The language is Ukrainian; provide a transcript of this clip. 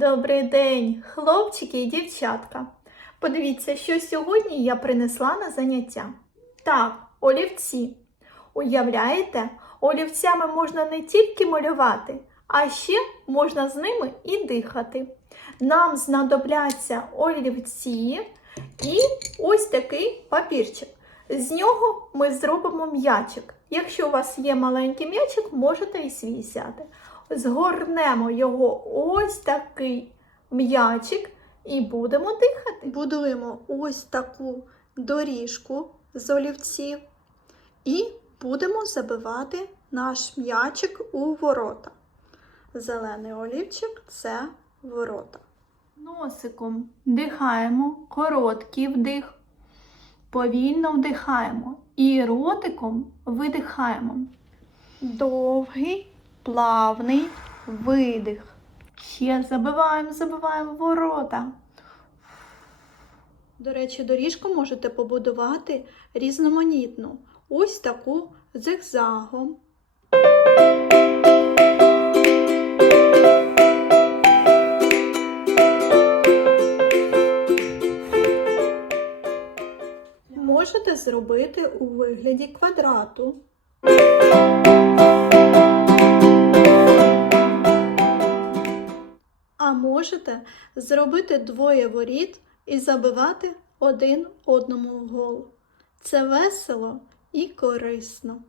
Добрий день, хлопчики і дівчатка. Подивіться, що сьогодні я принесла на заняття. Так, олівці. Уявляєте, олівцями можна не тільки малювати, а ще можна з ними і дихати. Нам знадобляться олівці і ось такий папірчик. З нього ми зробимо м'ячик. Якщо у вас є маленький м'ячик, можете і свій взяти. Згорнемо його ось такий м'ячик і будемо дихати. Будуємо ось таку доріжку з олівців і будемо забивати наш м'ячик у ворота. Зелений олівчик це ворота. Носиком вдихаємо короткий вдих. Повільно вдихаємо і ротиком видихаємо. Довгий, плавний видих. Ще забиваємо, забиваємо ворота. До речі, доріжку можете побудувати різноманітну. Ось таку зигзагом. Можете зробити у вигляді квадрату. А можете зробити двоє воріт і забивати один одному гол. Це весело і корисно.